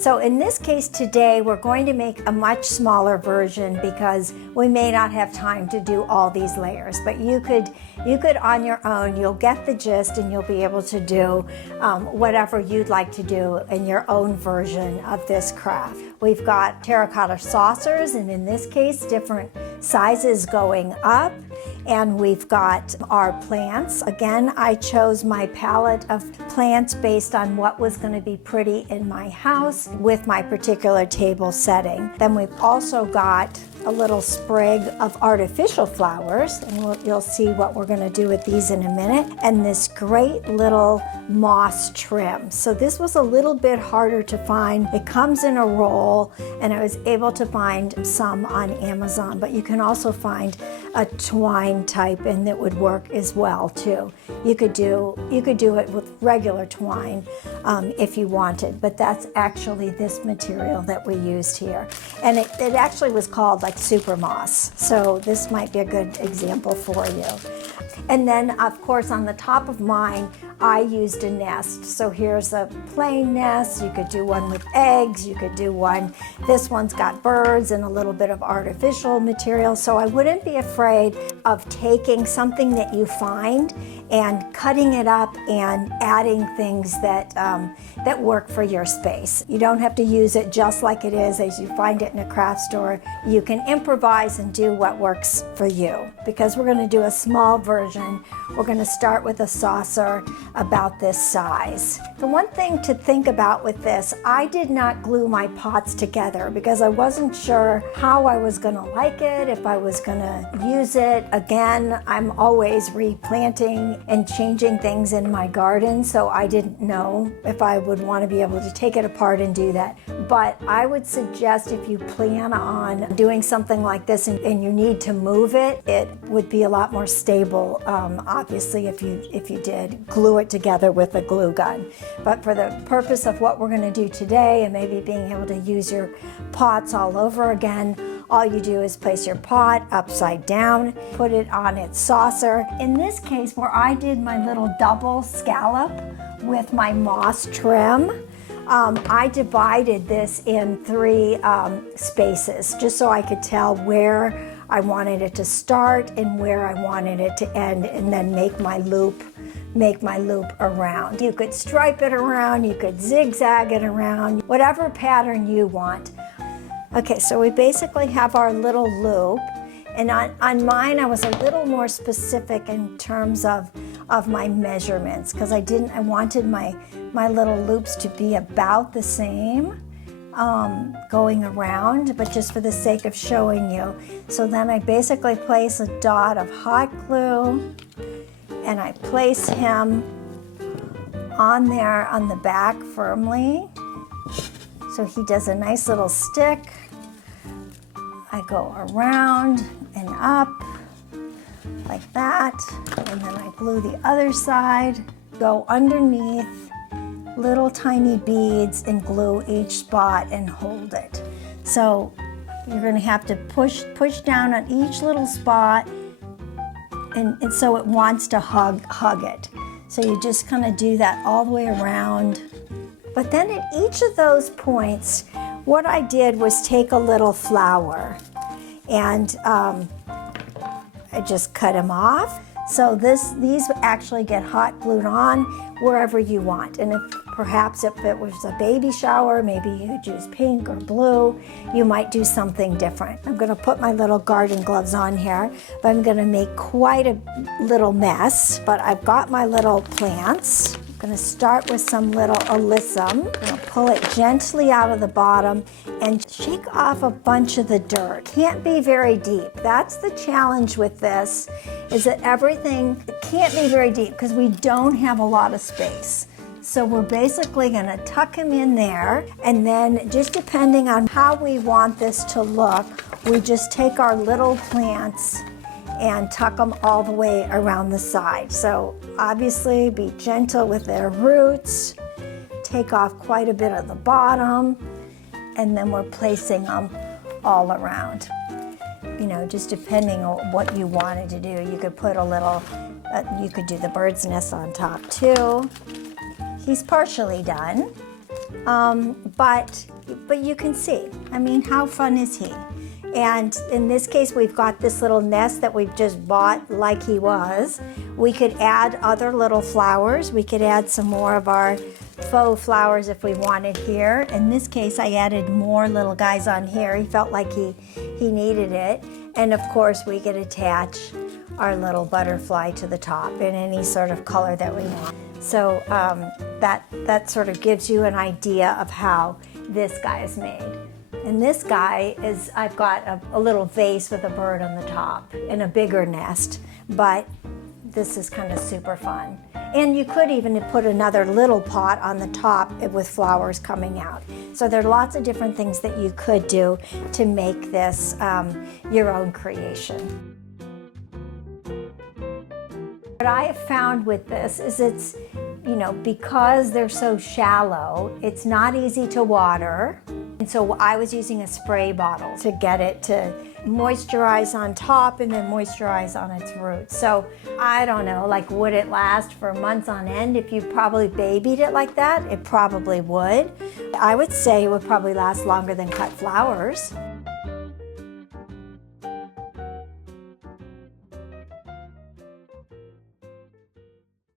So in this case today, we're going to make a much smaller version because we may not have time to do all these layers, but you could on your own, you'll get the gist and you'll be able to do whatever you'd like to do in your own version of this craft. We've got terracotta saucers, and in this case, different sizes going up. And we've got our plants. Again, I chose my palette of plants based on what was going to be pretty in my house with my particular table setting. Then we've also got a little sprig of artificial flowers, and you'll see what we're going to do with these in a minute, and this great little moss trim. So this was a little bit harder to find. It comes in a roll, and I was able to find some on Amazon, but you can also find a twine type, and that would work as well too. You could do it with regular twine if you wanted, but that's actually this material that we used here, and it actually was called like super moss, so this might be a good example for you. And then of course on the top of mine I used a nest. So here's a plain nest. You could do one with eggs, you could do one, this one's got birds and a little bit of artificial material. So I wouldn't be afraid of taking something that you find and cutting it up and adding things that that work for your space. You don't have to use it just like it is as you find it in a craft store. You can improvise and do what works for you. Because we're going to do a small version, we're going to start with a saucer about this size. The one thing to think about with this, I did not glue my pots together because I wasn't sure how I was going to like it, if I was going to use it. Again, I'm always replanting and changing things in my garden, so I didn't know if I would want to be able to take it apart and do that. But I would suggest if you plan on doing something like this and you need to move it, it would be a lot more stable, obviously, if you did glue it together with a glue gun. But for the purpose of what we're going to do today, and maybe being able to use your pots all over again, all you do is place your pot upside down, put it on its saucer. In this case, where I did my little double scallop with my moss trim, I divided this in 3 spaces just so I could tell where I wanted it to start and where I wanted it to end, and then make my loop around. You could stripe it around, you could zigzag it around, whatever pattern you want. Okay, so we basically have our little loop, and on mine I was a little more specific in terms of my measurements because I wanted my little loops to be about the same going around, but just for the sake of showing you. So then I basically place a dot of hot glue and I place him on there on the back firmly. So he does a nice little stick. I go around and up like that, and then I glue the other side, go underneath little tiny beads and glue each spot and hold it. So you're going to have to push down on each little spot, and so it wants to hug it. So you just kind of do that all the way around. But then at each of those points, what I did was take a little flower and I just cut them off. So these actually get hot glued on wherever you want. And perhaps if it was a baby shower, maybe you could use pink or blue. You might do something different. I'm going to put my little garden gloves on here, but I'm going to make quite a little mess. But I've got my little plants. I'm going to start with some little alyssum. I'm going to pull it gently out of the bottom and shake off a bunch of the dirt. Can't be very deep. That's the challenge with this, is that everything can't be very deep because we don't have a lot of space. So we're basically going to tuck him in there, and then just depending on how we want this to look, we just take our little plants and tuck them all the way around the side. So obviously be gentle with their roots, take off quite a bit of the bottom, and then we're placing them all around. You know, just depending on what you wanted to do. You could put a little, you could do the bird's nest on top too. He's partially done, but but you can see, I mean, how fun is he? And in this case, we've got this little nest that we've just bought like he was. We could add other little flowers. We could add some more of our faux flowers if we wanted here. In this case, I added more little guys on here. He felt like he needed it. And of course, we could attach our little butterfly to the top in any sort of color that we want. So that sort of gives you an idea of how this guy is made. And this guy is, I've got a little vase with a bird on the top and a bigger nest, but this is kind of super fun. And you could even put another little pot on the top with flowers coming out. So there are lots of different things that you could do to make this your own creation. What I have found with this is it's, you know, because they're so shallow, it's not easy to water. And so I was using a spray bottle to get it to moisturize on top and then moisturize on its roots. So I don't know, like, would it last for months on end if you probably babied it like that? It probably would. I would say it would probably last longer than cut flowers.